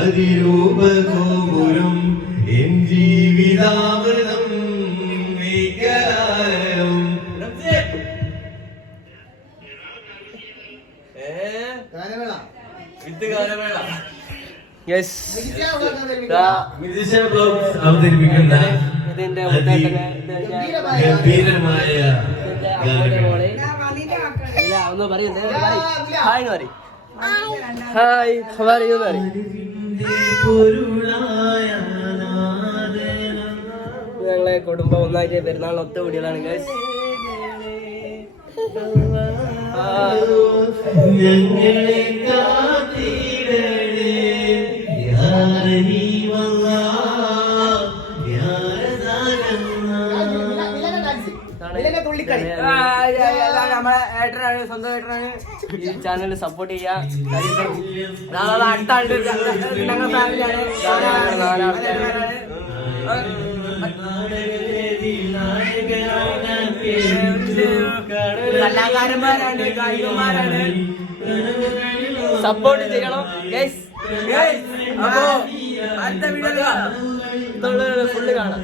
അതിരൂപഗോപുരം N ജീവിതാമൃതം അവതരിപ്പിക്കുന്ന ഗംഭീരമായ ഒന്ന് പറയുന്നത് ഹായ് എന്ന് പറയും. ഹായ് പറയുമെന്ന് പറയും. ഞങ്ങളെ കുടുംബം ഒന്നായിട്ട് പെരുന്നാൾ ഒത്തുകൂടിയതാണ് ഗൈസ്. ഞങ്ങളെ കാത്തിടണേ യാ റഹീമല്ലാഹ് യാ നമ്മളെ ഏട്ടനാണ്, സ്വന്തം ഏട്ടനാണ്. ഈ ചാനൽ സപ്പോർട്ട് ചെയ്യാ. അടുത്ത ആളുടെ ഞങ്ങളുടെ ഫാമിലിയാണ്. കലാകാരന്മാരാണ്, കായികന്മാരാണ്. സപ്പോർട്ട് ചെയ്യണം ഗൈസ്. അപ്പോ അടുത്ത വീഡിയോ ഫുള്ള് കാണാം.